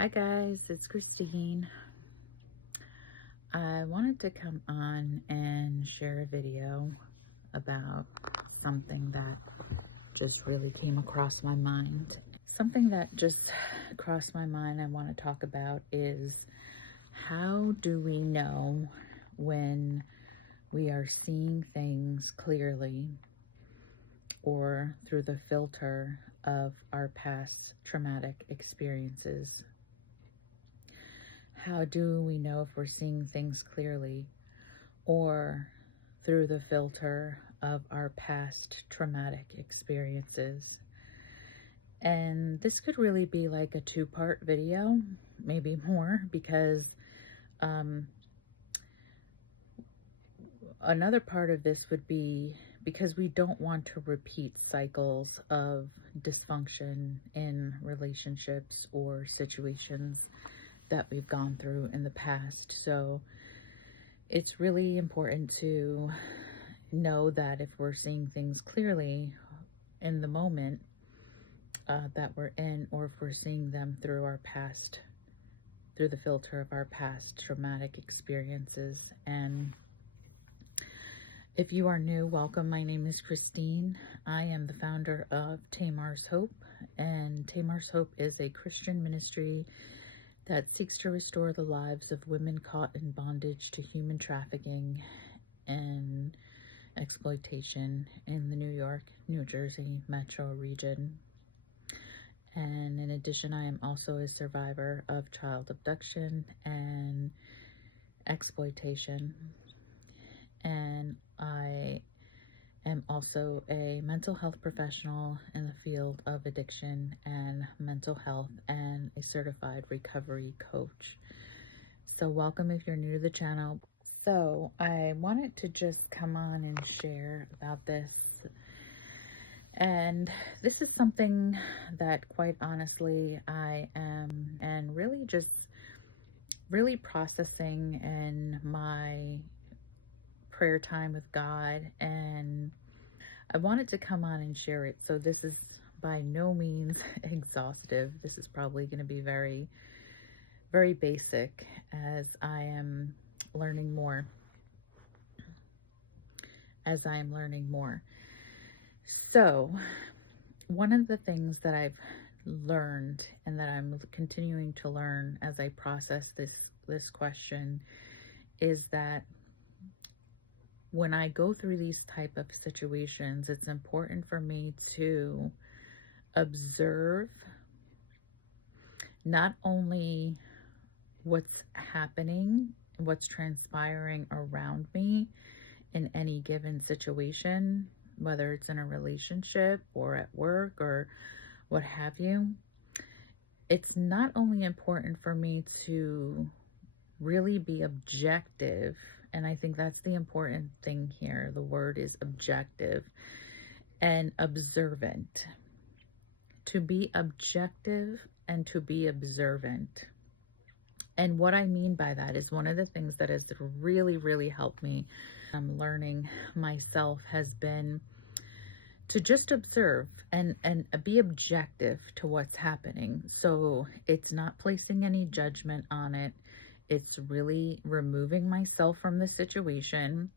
Hi guys, it's Christine. I wanted to come on and share a video about something that just really came across my mind. Something that just crossed my mind I want to talk about is, how do we know when we are seeing things clearly or through the filter of our past traumatic experiences? How do we know if we're seeing things clearly or through the filter of our past traumatic experiences? And this could really be like a two-part video, maybe more, because another part of this would be because we don't want to repeat cycles of dysfunction in relationships or situations that we've gone through in the past. So it's really important to know that if we're seeing things clearly in the moment that we're in, or if we're seeing them through our past, through the filter of our past traumatic experiences. And if you are new, welcome. My name is Christine. I am the founder of Tamar's Hope, and Tamar's Hope is a Christian ministry that seeks to restore the lives of women caught in bondage to human trafficking and exploitation in the New York, New Jersey metro region. And in addition, I am also a survivor of child abduction and exploitation. And I am also a mental health professional in the field of addiction and mental health, and a certified recovery coach. So welcome if you're new to the channel. So I wanted to just come on and share about this. And this is something that, quite honestly, I am and really processing in my prayer time with God, and I wanted to come on and share it. So this is by no means exhaustive. This is probably going to be very, very basic as I am learning more. So one of the things that I've learned and that I'm continuing to learn as I process this question is that when I go through these type of situations, it's important for me to observe not only what's happening, what's transpiring around me in any given situation, whether it's in a relationship or at work or what have you. It's not only important for me to really be objective, and I think that's the important thing here. The word is objective and observant. To be objective and to be observant. And what I mean by that is, one of the things that has really, really helped me learning myself has been to just observe and be objective to what's happening. So it's not placing any judgment on it. It's really removing myself from the situation.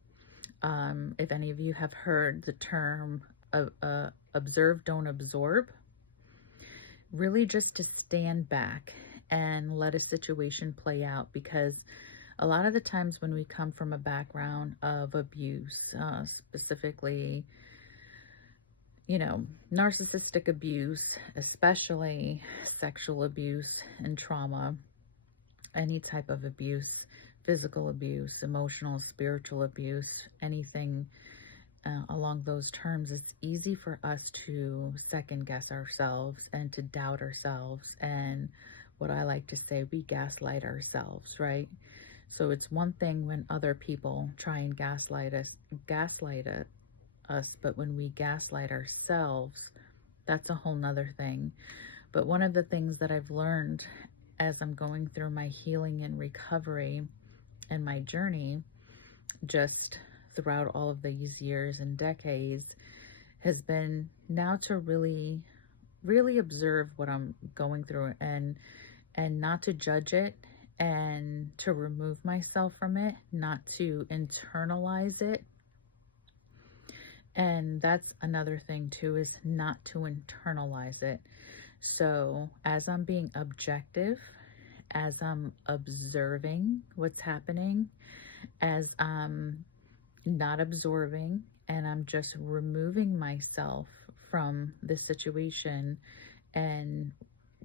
If any of you have heard the term observe, don't absorb, really just to stand back and let a situation play out. Because a lot of the times when we come from a background of abuse, specifically, narcissistic abuse, especially sexual abuse and trauma, any type of abuse, physical abuse, emotional, spiritual abuse, anything along those terms, it's easy for us to second guess ourselves and to doubt ourselves. And what I like to say, we gaslight ourselves, right? So it's one thing when other people try and gaslight us, but when we gaslight ourselves, that's a whole nother thing. But one of the things that I've learned as I'm going through my healing and recovery and my journey, just throughout all of these years and decades, has been now to really, really observe what I'm going through and and not to judge it and to remove myself from it, not to internalize it. And that's another thing too, is not to internalize it. So as I'm being objective, as I'm observing what's happening, as I'm not absorbing, and I'm just removing myself from the situation and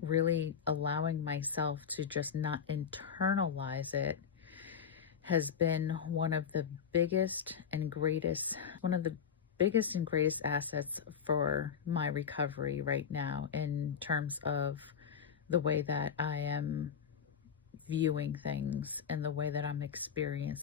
really allowing myself to just not internalize it, has been one of the biggest and greatest assets for my recovery right now, in terms of the way that I am viewing things and the way that I'm experiencing.